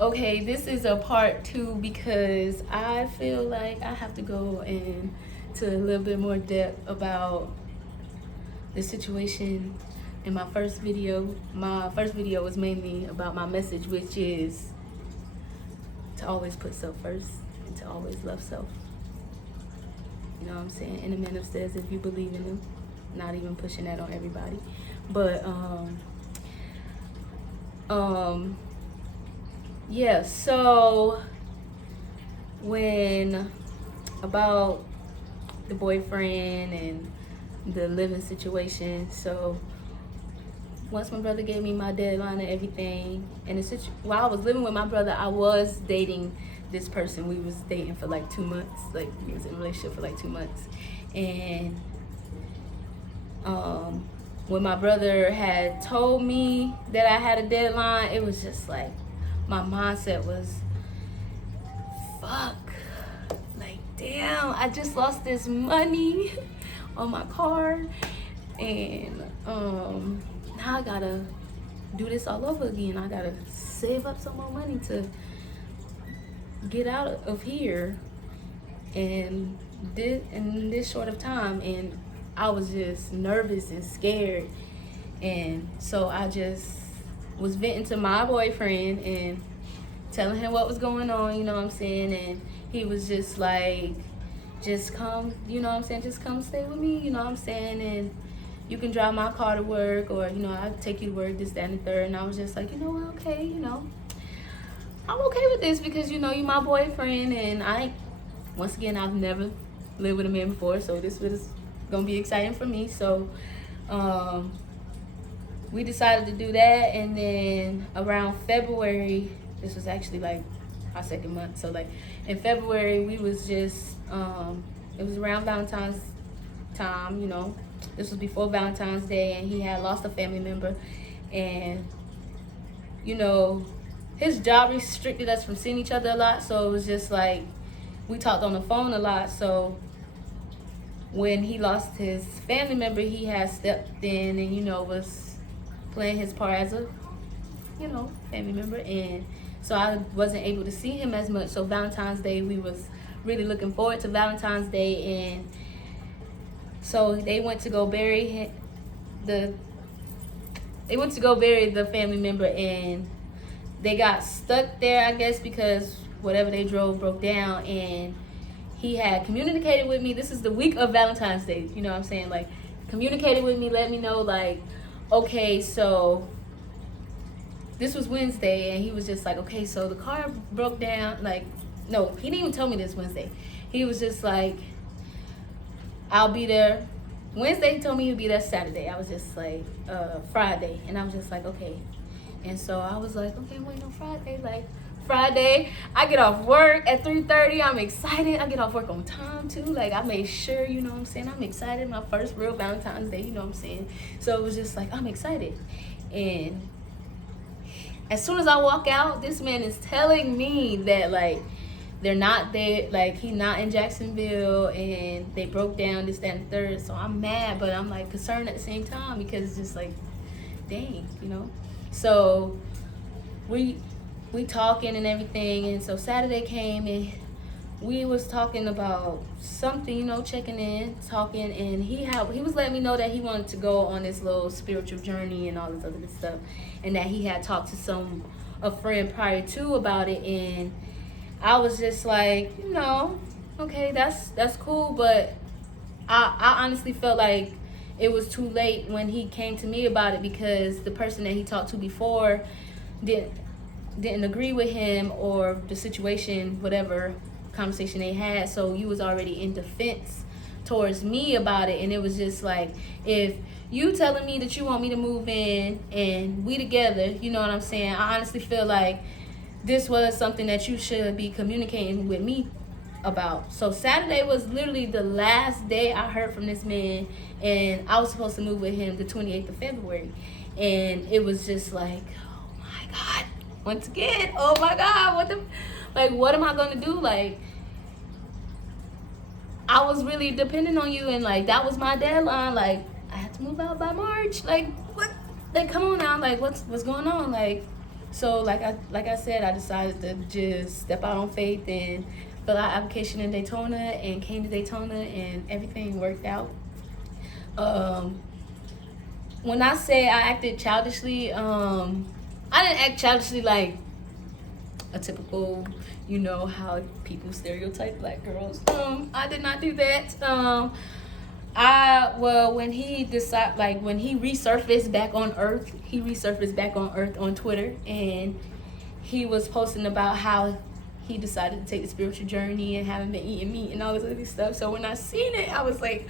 Okay, this is a part two because I feel like I have to go into a little bit more depth about the situation in my first video. My first video was mainly about my message, which is to always put self first and to always love self. You know what I'm saying? And the man upstairs, if you believe in them, not even pushing that on everybody. But yeah, so when about the boyfriend and the living situation, so once my brother gave me my deadline and everything, and while I was living with my brother, I was dating this person. We was dating for like 2 months, like we was in a relationship for like 2 months. And when my brother had told me that I had a deadline, it was just like my mindset was, fuck, like damn, I just lost this money on my card, and now I gotta do this all over again. I gotta save up some more money to get out of here and in this short of time. And I was just nervous and scared, and so I just was venting to my boyfriend and telling him what was going on, you know what I'm saying? And he was just like, just come, you know what I'm saying, just come stay with me, you know what I'm saying, and you can drive my car to work, or you know, I'll take you to work, this, that, and the third. And I was just like, you know what, okay, you know, I'm okay with this because, you know, you my boyfriend, and once again, I've never lived with a man before, so this was gonna be exciting for me. So we decided to do that. And then around February, this was actually like our second month, so like in February we was just it was around Valentine's time, you know, this was before Valentine's Day, and he had lost a family member. And you know, his job restricted us from seeing each other a lot, so it was just like we talked on the phone a lot. So when he lost his family member, he had stepped in and, you know, was playing his part as a, you know, family member. And so I wasn't able to see him as much. So Valentine's Day, we was really looking forward to Valentine's Day. And so they went to go bury the family member, and they got stuck there, I guess, because whatever they drove broke down. And he had communicated with me. This is the week of Valentine's Day, you know what I'm saying? Like, communicated with me, let me know, like, okay, so this was Wednesday, and he was just like, okay, so the car broke down. Like, no, he didn't even tell me this Wednesday. He was just like, I'll be there. Wednesday, he told me he'd be there Saturday. I was just like, Friday. And I was just like, okay. And so I was like, okay, wait, no, Friday. Like, Friday, I get off work at 3:30. I'm excited. I get off work on time too. Like, I made sure, you know what I'm saying, I'm excited. My first real Valentine's Day, you know what I'm saying. So it was just like, I'm excited. And as soon as I walk out, this man is telling me that, like, they're not there, like, he's not in Jacksonville, and they broke down, this, that, and third. So I'm mad, but I'm like concerned at the same time, because it's just like, dang, you know. So we talking and everything. And so Saturday came, and we was talking about something, you know, checking in, talking. And he was letting me know that he wanted to go on this little spiritual journey and all this other stuff, and that he had talked to a friend prior to about it. And I was just like, you know, okay, that's cool, but I honestly felt like it was too late when he came to me about it, because the person that he talked to before didn't agree with him, or the situation, whatever conversation they had. So you was already in defense towards me about it. And it was just like, if you telling me that you want me to move in and we together, you know what I'm saying, I honestly feel like this was something that you should be communicating with me about. So Saturday was literally the last day I heard from this man, and I was supposed to move with him the 28th of February. And it was just like, oh my God, once again, oh my God, what am I gonna do? Like, I was really dependent on you, and like, that was my deadline. Like, I had to move out by March. Like, what? Like, come on now. Like, what's going on? Like, So like I said, I decided to just step out on faith and fill out application in Daytona, and came to Daytona, and everything worked out. When I say I acted childishly, I didn't act childishly like a typical, you know, how people stereotype black girls. I did not do that. When he when he resurfaced back on Earth, on Twitter, and he was posting about how he decided to take the spiritual journey and haven't been eating meat and all this other stuff. So when I seen it, I was like,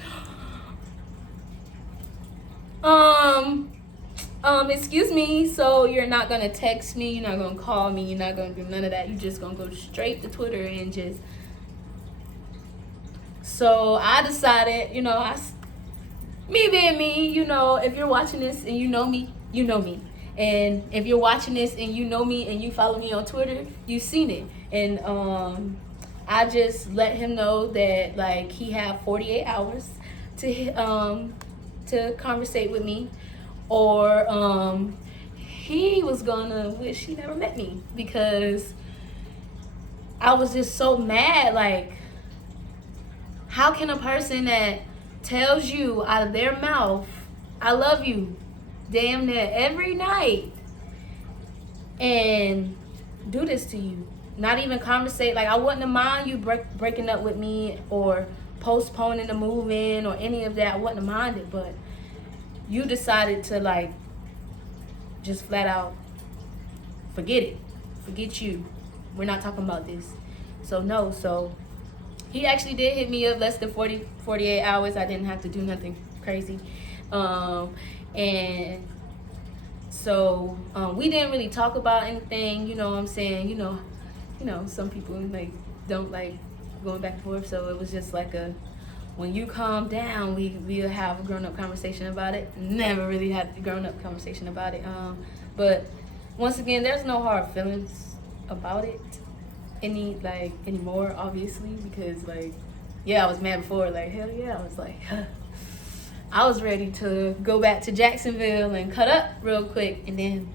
excuse me, so you're not gonna text me, you're not gonna call me, you're not gonna do none of that, you're just gonna go straight to Twitter and just. So I decided, you know, me being me, you know, if you're watching this and you know me, you know me. And if you're watching this and you know me and you follow me on Twitter, you've seen it. And I just let him know that, like, he had 48 hours to conversate with me, or he was gonna wish he never met me, because I was just so mad. Like, how can a person that tells you out of their mouth, I love you, damn near every night, and do this to you? Not even conversate. Like, I wouldn't have mind you breaking up with me or postponing the move-in or any of that. I wouldn't have minded, but you decided to, like, just flat out forget it. Forget you. We're not talking about this. So no. So he actually did hit me up less than 48 hours. I didn't have to do nothing crazy. And so we didn't really talk about anything, you know what I'm saying? You know, some people like don't like going back and forth. So it was just like when you calm down, we'll have a grown-up conversation about it. Never really had a grown-up conversation about it. But once again, there's no hard feelings about it anymore, obviously, because, like, yeah, I was mad before. Like, hell yeah, I was like, I was ready to go back to Jacksonville and cut up real quick and then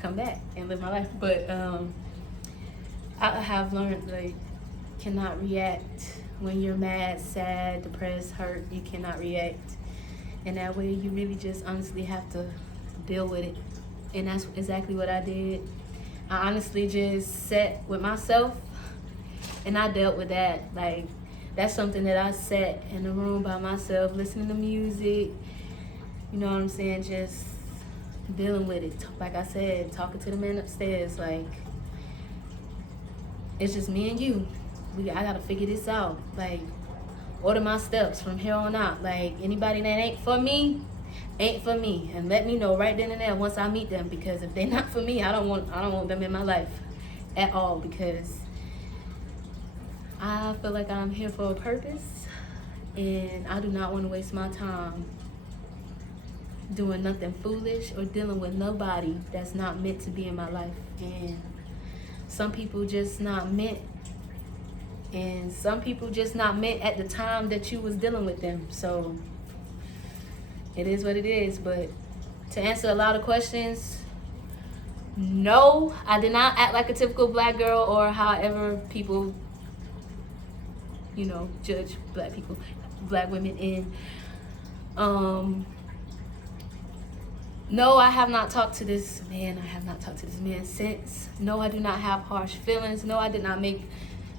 come back and live my life. But I have learned, like, cannot react when you're mad, sad, depressed, hurt. You cannot react in that way. You really just honestly have to deal with it. And that's exactly what I did. I honestly just sat with myself and I dealt with that. Like, that's something that I sat in the room by myself, listening to music, you know what I'm saying, just dealing with it. Like I said, talking to the man upstairs, like, it's just me and you. I gotta figure this out. Like, order my steps from here on out. Like, anybody that ain't for me, and let me know right then and there once I meet them, because if they're not for me, I don't want them in my life at all, because I feel like I'm here for a purpose, and I do not want to waste my time doing nothing foolish or dealing with nobody that's not meant to be in my life. And some people just not meant, and some people just not meant at the time that you was dealing with them. So it is what it is. But to answer a lot of questions, no, I did not act like a typical black girl, or however people, you know, judge black people, black women. And no, I have not talked to this man. Since. No, I do not have harsh feelings. No, I did not make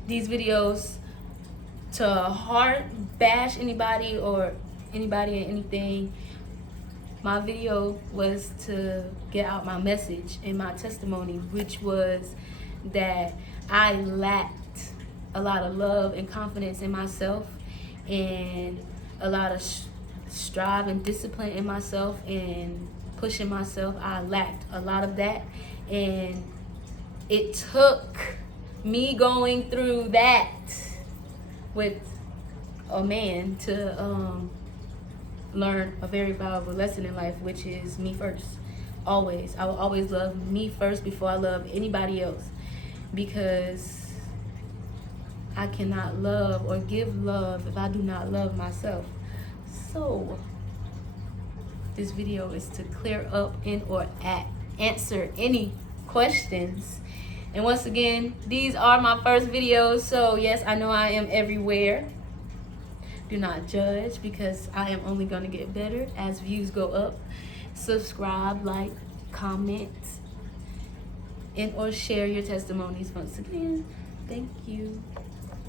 these videos to hard bash anybody or anybody and anything. My video was to get out my message and my testimony, which was that I lacked a lot of love and confidence in myself, and a lot of strive and discipline in myself, and pushing myself. I lacked a lot of that, and it took me going through that with a man to learn a very valuable lesson in life, which is me first. Always. I will always love me first before I love anybody else, because I cannot love or give love if I do not love myself. So this video is to clear up and or answer any questions. And once again, these are my first videos, so yes, I know I am everywhere. Do not judge, because I am only going to get better as views go up. Subscribe, like, comment, and or share your testimonies. Once again, thank you.